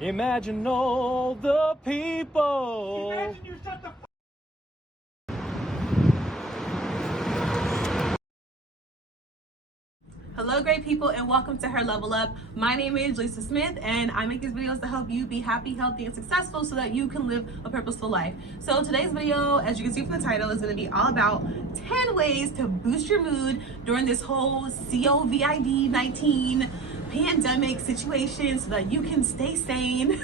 Imagine all the people. Imagine you're such a Hello great people and welcome to Her Level Up. My name is Lisa Smith and I make these videos to help you be happy, healthy, and successful so that you can live a purposeful life. So today's video, as you can see from the title, is going to be all about 10 ways to boost your mood during this whole COVID-19 pandemic situation so that you can stay sane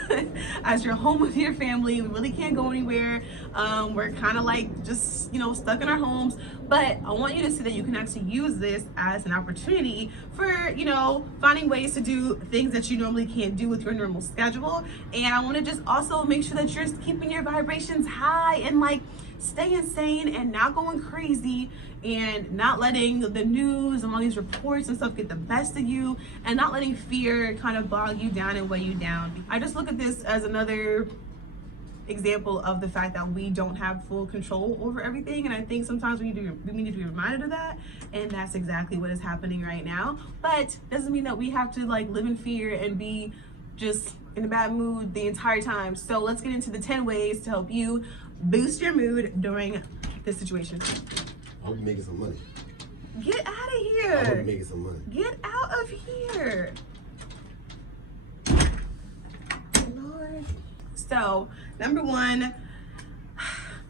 as you're home with your family. We really can't go anywhere. We're kind of like just, stuck in our homes, but I want you to see that you can actually use this as an opportunity for, finding ways to do things that you normally can't do with your normal schedule. And I want to just also make sure that you're keeping your vibrations high and like staying sane and not going crazy and not letting the news and all these reports and stuff get the best of you and not letting fear kind of bog you down and weigh you down. I just look at this as another example of the fact that we don't have full control over everything, and I think sometimes we need to be reminded of that, and that's exactly what is happening right now. But doesn't mean that we have to like live in fear and be just in a bad mood the entire time. So let's get into the 10 ways to help you boost your mood during this situation. I hope you're making some money. Get out of here. I hope you're making some money. Get out of here. Lord. So, number one,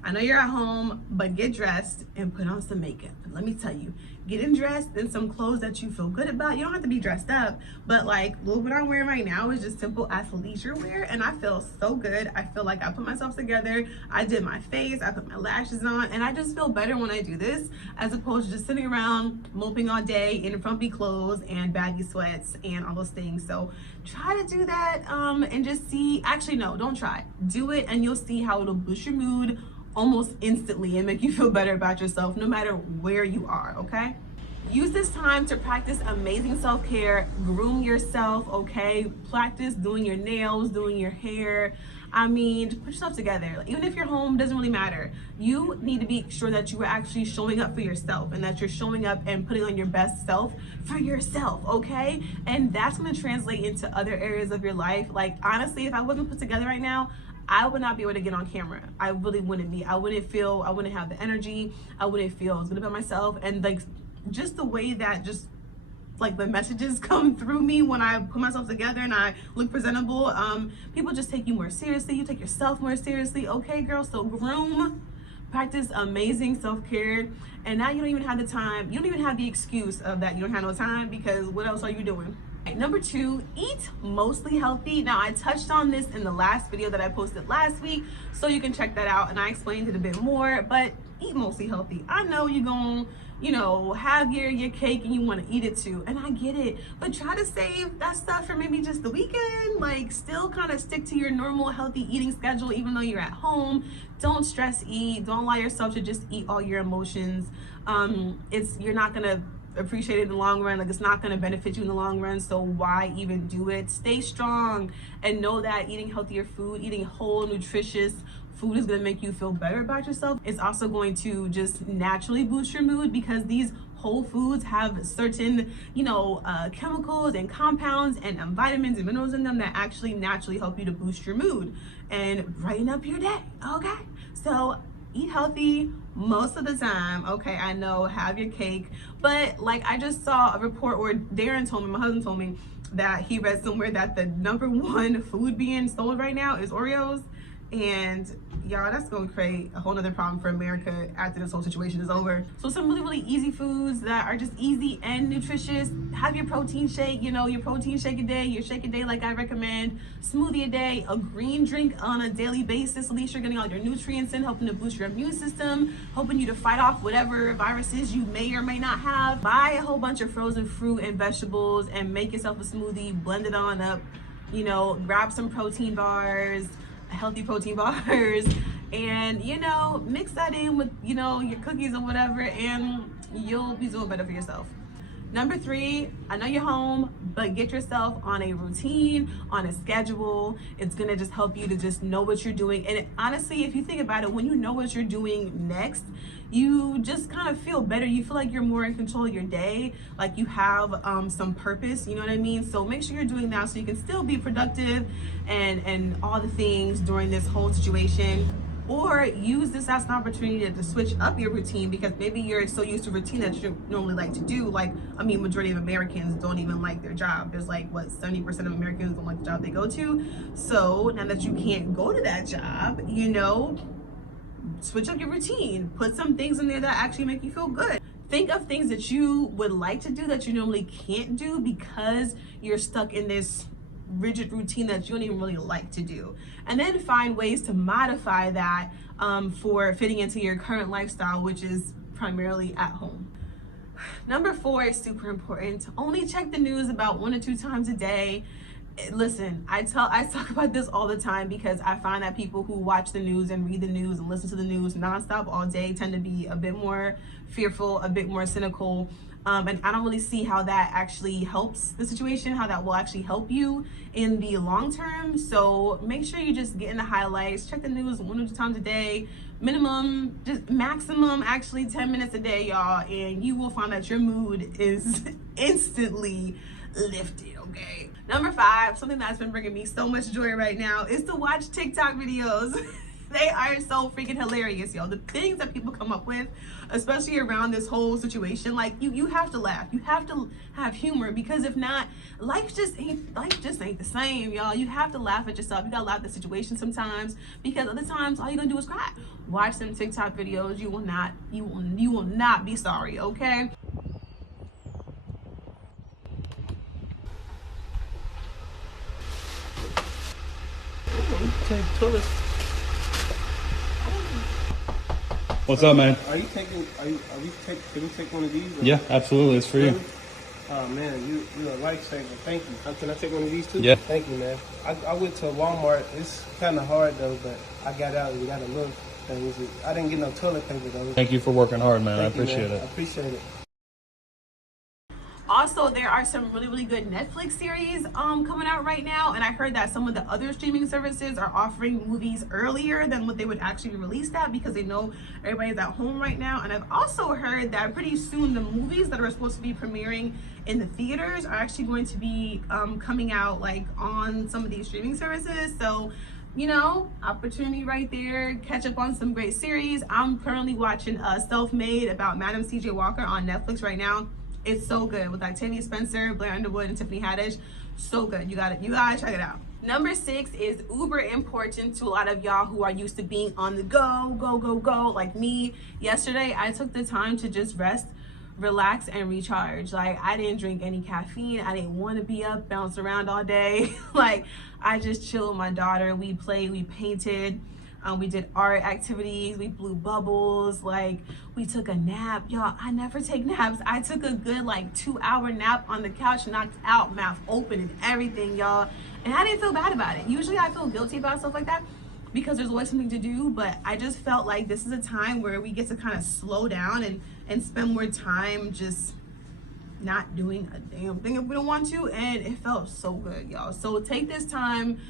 I know you're at home, but get dressed and put on some makeup. Let me tell you, getting dressed in some clothes that you feel good about. You don't have to be dressed up, but like what I'm wearing right now is just simple athleisure wear, and I feel so good. I feel like I put myself together. I did my face, I put my lashes on, and I just feel better when I do this as opposed to just sitting around moping all day in frumpy clothes and baggy sweats and all those things. So try to do that and just see. Actually, no, don't try. Do it, and you'll see how it'll boost your mood almost instantly and make you feel better about yourself no matter where you are, okay? Use this time to practice amazing self-care, groom yourself, okay? Practice doing your nails, doing your hair. I mean, put yourself together. Even if you're home, doesn't really matter. You need to be sure that you are actually showing up for yourself and that you're showing up and putting on your best self for yourself, okay? And that's gonna translate into other areas of your life. Like, honestly, if I wasn't put together right now, I would not be able to get on camera. I really wouldn't be. I wouldn't have the energy. I wouldn't feel as good about myself. And like, just the way that just like the messages come through me when I put myself together and I look presentable, people just take you more seriously. You take yourself more seriously. Okay, girl, so groom, practice amazing self-care. And now you don't even have the time. You don't even have the excuse of that you don't have no time, because what else are you doing? Number two, eat mostly healthy. Now, I touched on this in the last video that I posted last week, so you can check that out, and I explained it a bit more, but eat mostly healthy. I know you're gonna, have your cake and you want to eat it too, and I get it, but try to save that stuff for maybe just the weekend. Like, still kind of stick to your normal healthy eating schedule even though you're at home. Don't stress eat. Don't allow yourself to just eat all your emotions. You're not gonna appreciate it in the long run. Like, it's not going to benefit you in the long run, so why even do it? Stay strong and know that eating healthier food, eating whole nutritious food, is going to make you feel better about yourself. It's also going to just naturally boost your mood because these whole foods have certain chemicals and compounds and vitamins and minerals in them that actually naturally help you to boost your mood and brighten up your day. Okay, so eat healthy most of the time, okay? I know, have your cake, but like, I just saw a report where Darren told me, my husband told me, that he read somewhere that the #1 food being sold right now is Oreos. And y'all, that's gonna create a whole nother problem for America after this whole situation is over. So some really easy foods that are just easy and nutritious. Have your protein shake, your protein shake a day, your shake a day like I recommend, smoothie a day, a green drink on a daily basis. At least you're getting all your nutrients in, helping to boost your immune system, helping you to fight off whatever viruses you may or may not have. Buy a whole bunch of frozen fruit and vegetables and make yourself a smoothie, blend it on up, grab some protein bars, healthy protein bars, and mix that in with your cookies or whatever, and you'll be doing better for yourself. Number 3, I know you're home, but get yourself on a routine, on a schedule. It's gonna just help you to just know what you're doing. And honestly, if you think about it, when you know what you're doing next, you just kind of feel better. You feel like you're more in control of your day, like you have some purpose, you know what I mean? So make sure you're doing that so you can still be productive and all the things during this whole situation. Or use this as an opportunity to switch up your routine, because maybe you're so used to routine that you normally like to do. Like, I mean, majority of Americans don't even like their job. There's like, what, 70% of Americans don't like the job they go to. So now that you can't go to that job, you know, switch up your routine. Put some things in there that actually make you feel good. Think of things that you would like to do that you normally can't do because you're stuck in this rigid routine that you don't even really like to do, and then find ways to modify that for fitting into your current lifestyle, which is primarily at home. Number 4 is super important. Only check the news about 1 or 2 times a day. Listen, I talk about this all the time because I find that people who watch the news and read the news and listen to the news nonstop all day tend to be a bit more fearful, a bit more cynical. And I don't really see how that actually helps the situation, how that will actually help you in the long term. So make sure you just get in the highlights, check the news 1 or 2 times a day, minimum, just maximum actually 10 minutes a day, y'all, and you will find that your mood is instantly lifted, okay? Number 5, something that's been bringing me so much joy right now is to watch TikTok videos. They are so freaking hilarious, y'all. The things that people come up with, especially around this whole situation, like you have to laugh. You have to have humor, because if not, life just ain't the same, y'all. You have to laugh at yourself. You gotta laugh at the situation sometimes, because other times all you're gonna do is cry. Watch some TikTok videos. You will not be sorry, okay? Take toilet. What's up, man? Can we take one of these? Yeah, absolutely. It's for you. Oh man, you're a lifesaver. Thank you. Can I take one of these too? Yeah. Thank you, man. I went to Walmart. It's kind of hard though, but I got out and got a look. I didn't get no toilet paper though. Thank you for working hard, man. I Thank you, appreciate man. it. I appreciate it. Also, there are some really good Netflix series coming out right now, and I heard that some of the other streaming services are offering movies earlier than what they would actually be released at, because they know everybody's at home right now. And I've also heard that pretty soon the movies that are supposed to be premiering in the theaters are actually going to be coming out like on some of these streaming services. So, you know, opportunity right there. Catch up on some great series. I'm currently watching Self-Made about Madam C.J. Walker on Netflix right now. It's so good, with Octavia Spencer, Blair Underwood, and Tiffany Haddish. So good. You gotta check it out. Number 6 is uber important to a lot of y'all who are used to being on the go, like me. Yesterday, I took the time to just rest, relax, and recharge. Like, I didn't drink any caffeine. I didn't want to be up, bounce around all day. Like, I just chilled with my daughter. We played, we painted. We did art activities, we blew bubbles, like we took a nap. Y'all, I never take naps. I took a good like 2-hour nap on the couch, knocked out, mouth open and everything, y'all. And I didn't feel bad about it. Usually I feel guilty about stuff like that because there's always something to do, but I just felt like this is a time where we get to kind of slow down and spend more time just not doing a damn thing if we don't want to, and it felt so good, y'all. So take this time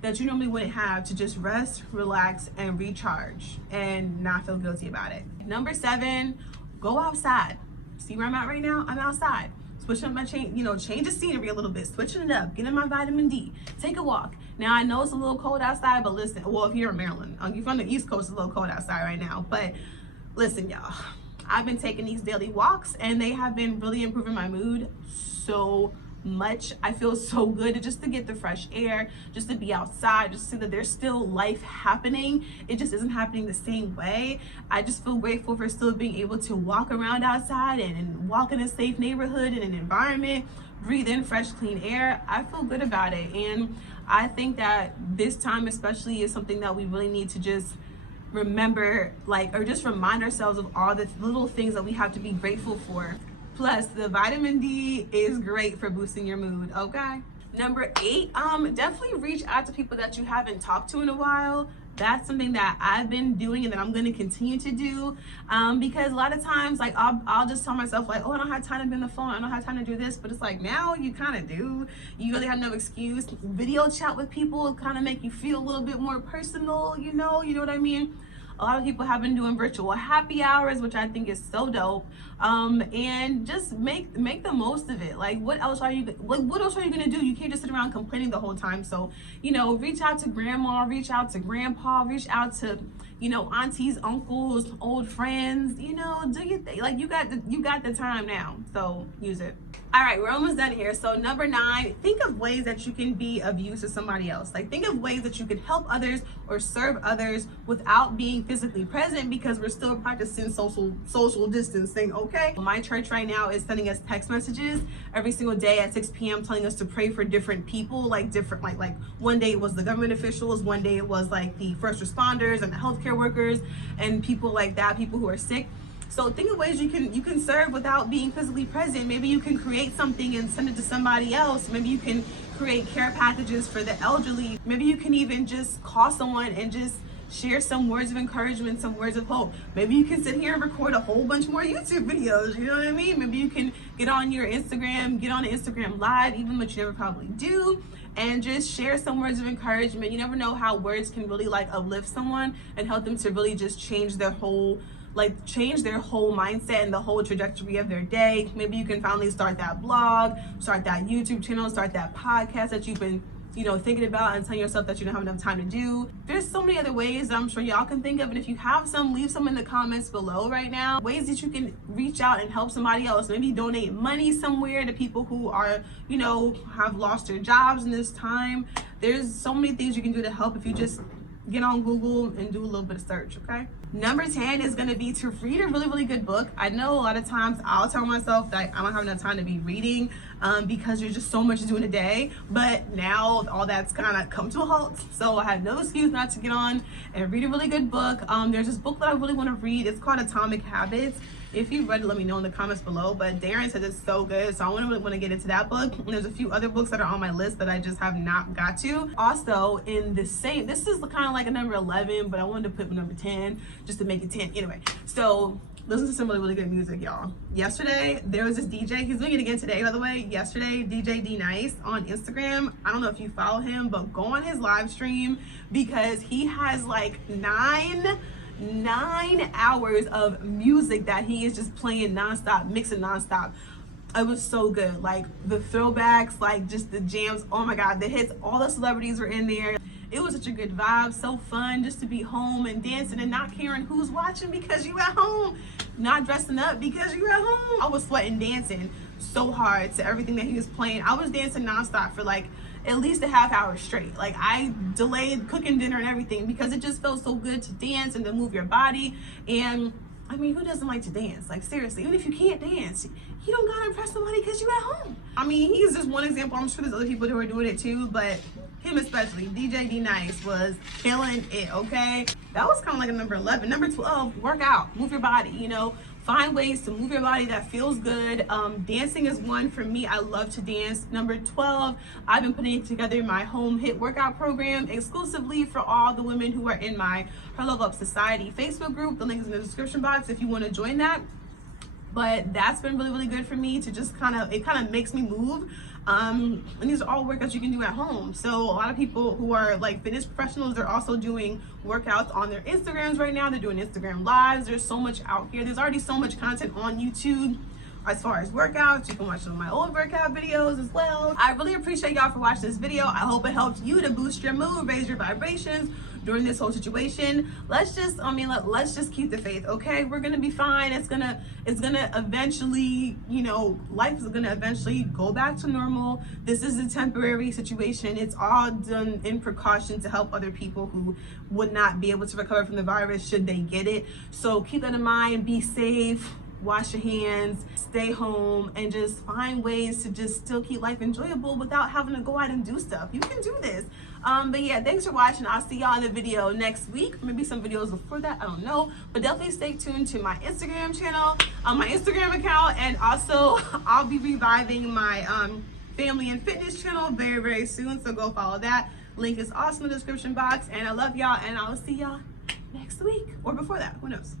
that you normally wouldn't have to just rest, relax, and recharge and not feel guilty about it. Number 7, go outside. See where I'm at right now? I'm outside. Switching up my change the scenery a little bit, switching it up, getting my vitamin D, take a walk. Now I know it's a little cold outside, but listen, well, if you're in Maryland, if you're from the East Coast, it's a little cold outside right now, but listen, y'all, I've been taking these daily walks and they have been really improving my mood so much. I feel so good just to get the fresh air, just to be outside, just to see that there's still life happening. It just isn't happening the same way. I just feel grateful for still being able to walk around outside and walk in a safe neighborhood and an environment, breathe in fresh, clean air. I feel good about it. And I think that this time especially is something that we really need to just remember, or just remind ourselves of all the little things that we have to be grateful for. Plus, the vitamin D is great for boosting your mood, okay? Number 8, definitely reach out to people that you haven't talked to in a while. that's something that I've been doing and that I'm going to continue to do, because a lot of times, like, I'll just tell myself, like, oh, I don't have time to be on the phone, I don't have time to do this, but it's like, now you kind of do. You really have no excuse. Video chat with people kind of make you feel a little bit more personal, you know what I mean? A lot of people have been doing virtual happy hours, which I think is so dope. And just make the most of it. Like, what else are you gonna do? You can't just sit around complaining the whole time. So, you know, reach out to grandma, reach out to grandpa, reach out to, you know, aunties, uncles, old friends. You know, do your thing. Like, you got the time now, so use it. All right, we're almost done here. So number 9, think of ways that you can be of use to somebody else. Like, think of ways that you can help others or serve others without being physically present, because we're still practicing social distancing, okay? My church right now is sending us text messages every single day at 6 p.m. telling us to pray for different people, like different, like one day it was the government officials, one day it was like the first responders and the healthcare workers and people like that, people who are sick. So think of ways you can serve without being physically present. Maybe you can create something and send it to somebody else. Maybe you can create care packages for the elderly. Maybe you can even just call someone and just share some words of encouragement, some words of hope. Maybe you can sit here and record a whole bunch more YouTube videos, you know what I mean? Maybe you can get on your Instagram, get on an Instagram live, even what you never probably do, and just share some words of encouragement. You never know how words can really like uplift someone and help them to really just change their whole mindset and the whole trajectory of their day. Maybe you can finally start that blog, start that YouTube channel, start that podcast that you've been, you know, thinking about and telling yourself that you don't have enough time to do. There's so many other ways I'm sure y'all can think of, and if you have some, leave some in the comments below right now. Ways that you can reach out and help somebody else. Maybe donate money somewhere to people who are, you know, have lost their jobs in this time. There's so many things you can do to help if you just get on Google and do a little bit of search, okay? Number 10 is gonna be to read a really good book. I know a lot of times I'll tell myself that I don't have enough time to be reading because there's just so much to do in a day, but now all that's kind of come to a halt. So I have no excuse not to get on and read a really good book. There's this book that I really wanna read. It's called Atomic Habits. If you've read it, let me know in the comments below, but Darren said it's so good, so I really want to get into that book. And there's a few other books that are on my list that I just have not got to. Also, in the same, this is kind of like a number 11, but I wanted to put number 10 just to make it 10. Anyway, so listen to some really good music, y'all. Yesterday, there was this DJ, he's doing it again today, by the way. Yesterday, DJ Benice on Instagram, I don't know if you follow him, but go on his live stream because he has like 9 hours of music that he is just playing nonstop, mixing nonstop. It was so good. Like the throwbacks, like just the jams. Oh my God, the hits, all the celebrities were in there. It was such a good vibe, so fun just to be home and dancing and not caring who's watching because you at home, not dressing up because you at home. I was sweating dancing so hard to everything that he was playing. I was dancing nonstop for like at least a half hour straight. Like I delayed cooking dinner and everything because it just felt so good to dance and to move your body. And I mean, who doesn't like to dance? Like seriously, even if you can't dance, you don't gotta impress somebody because you at home. I mean, he's just one example. I'm sure there's other people who are doing it too, but him especially, DJ D-Nice was killing it, okay? That was kind of like a number 11. Number 12, work out, move your body, you know? Find ways to move your body that feels good. Dancing is one for me. I love to dance. Number 12, I've been putting together my home hit workout program exclusively for all the women who are in my Her Level Up Society Facebook group. The link is in the description box if you want to join that. But that's been really good for me to just it kind of makes me move. And these are all workouts you can do at home. So a lot of people who are like fitness professionals, they're also doing workouts on their Instagrams right now. They're doing Instagram lives. There's so much out here. There's already so much content on YouTube as far as workouts. You can watch some of my old workout videos as well. I really appreciate y'all for watching this video. I hope it helped you to boost your mood, raise your vibrations during this whole situation. Let's just keep the faith, okay? We're gonna be fine. It's gonna eventually, you know, life is gonna eventually go back to normal. This is a temporary situation. It's all done in precaution to help other people who would not be able to recover from the virus should they get it. So keep that in mind, be safe, wash your hands, stay home, and just find ways to just still keep life enjoyable without having to go out and do stuff. You can do this. But yeah, thanks for watching. I'll see y'all in the video next week. Maybe some videos before that, I don't know. But definitely stay tuned to my Instagram channel, my Instagram account, and also I'll be reviving my family and fitness channel very soon, so go follow that. Link is also in the description box. And I love y'all, and I'll see y'all next week or before that. Who knows?